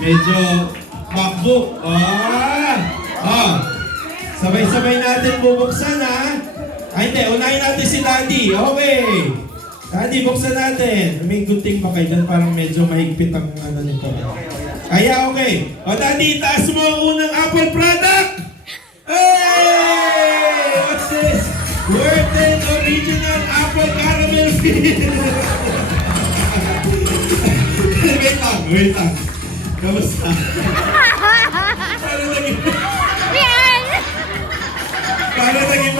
medyo MacBook. Ah! Ah! Sabay-sabay natin bubuksan ha. Ay, hindi. Unahin natin si Daddy. Okay. Daddy, buksan natin. May gunting pa kayo. Parang medyo mahigpit ang ano nito. Kaya okay. O Daddy, taas mo ang unang Apple product. Hey! What's this? Worten Original Apple Caramel Feel. wait lang, wait lang. Kamusta? Paano naging, Yan! paano naging.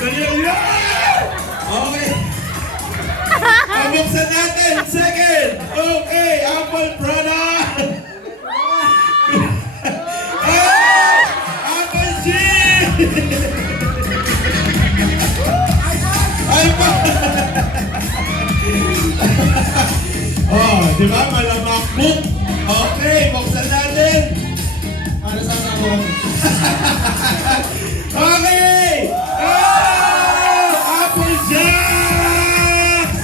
Dali lang. Okay. Pabuksan natin. Second. Okay. Apple product. Ay! Apple oh, di ba? Malamak book. Okay, buksan natin. Para sa sabon. Okay! Oh! Apple Jacks!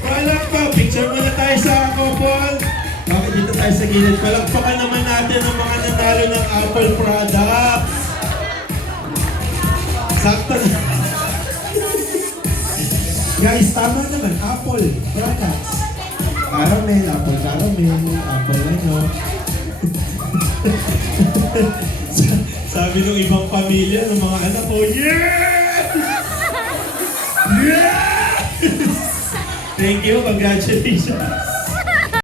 Palakpak! Picture muna tayo sa couple. Bakit dito tayo sa gilid? Palakpakan naman natin ang mga nanalo ng Apple products. Sakto na. Guys, tama naman. Apple products. Caramel, apple caramel, apple ano. Sabi ng ibang pamilya, ng mga anak ko, Yes! Yes! Thank you, congratulations.